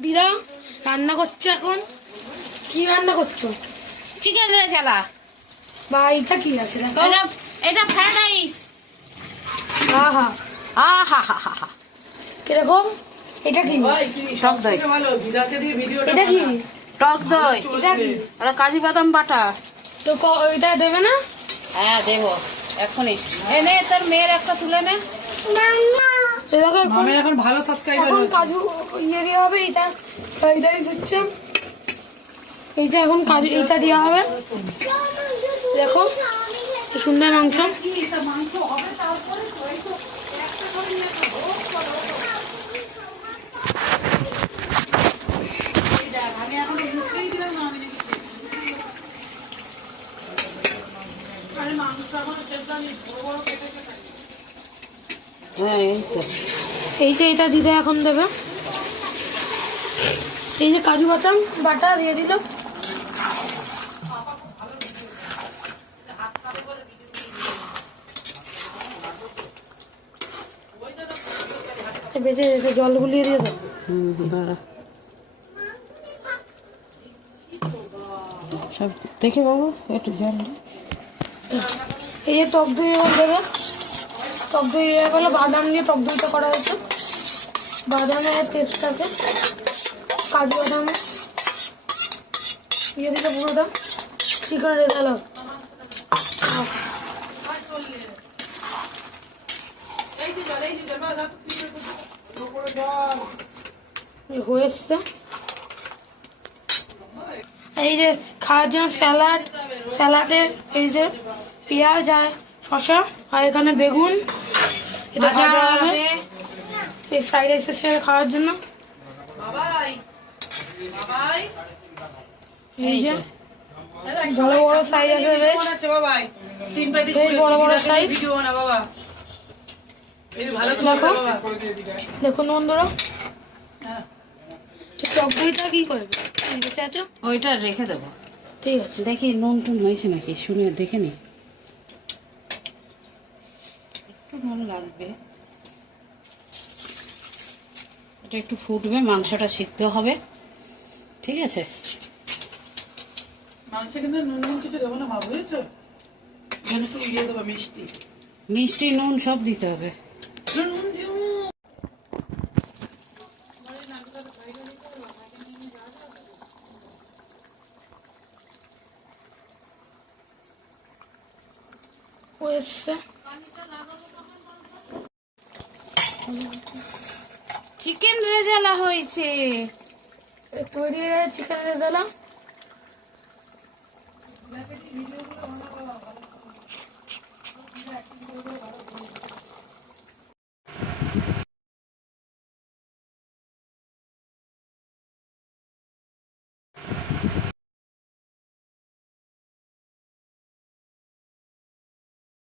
দিদা রান্না করছে এখন? কি রান্না করছ? চিকেন রেজালা বা এটা কি আছে দেখো। এটা এটা ফ্রাইড রাইস আহা। আহা হা হা হা কীরকম? এটা কি? টক দই। এটা কি? টক দই। এটা কি? ওরা কাজু বাদাম বাটা। তো ক- এটা দেবে না? হ্যাঁ দেবো। এখনই এনে তোর মেয়ের একটা তুলে নে। এখন মামের এখন ভালো সাবস্ক্রাইবার এখন কাজু ইয়ে দেওয়া হবে এটা এইটাই দিচ্ছে এইটা এখন কাজু এটা দেওয়া হবে। দেখো কি সুন্দর মাংস। হ্যাঁ এই তো। এইটা এটা দিতে এখন দেবে। এই যে কাজু বাদাম বাটা দিয়ে দিল। বেঁচে গেছে জল গুলিয়ে দিয়ে দাও। হুম দাঁড়া। সব দেখে বাবু একটু জল এই যে টক দই দেবে। টক দই হয়ে গেলে, বাদাম দিয়ে টক দইটা করা হয়েছে। বাদামের পেস্টটাকে, কাজু বাদামে দিয়ে দিলে পুরোটা চিকেন রেজালো হয়ে এই যে খাওয়ার জন্য স্যালাড, স্যালাডে এই যে পেঁয়াজ আর শসা, আর এখানে বেগুন। এটা ভাজা ভাজা হবে? হবে। এই ফ্রাইড রাইসের সাথে খাওয়ার জন্য? এই যে বড় বড় সাইজ আছে বেশ। বেশ বড় বড় সাইজ দেখো। দেখুন বন্ধুরা। টক দইটা কি করবে বেঁচে আছো ওইটা রেখে দেবো। ঠিক আছে। দেখি নুন টুন হয়েছে নাকি? শুনে দেখে নি। একটু লাগবে? এটা একটু ফুটবে মাংসটা সিদ্ধ হবে। ঠিক আছে? মাংসে কিন্তু নুন নুন কিছু দেবো না বুঝেছ? একটু ইয়ে দেবো মিষ্টি। মিষ্টি নুন সব দিতে হবে। নুন দিও। চিকেন রেজালা হয়েছে। তৈরি হয়ে চিকেন রেজালা।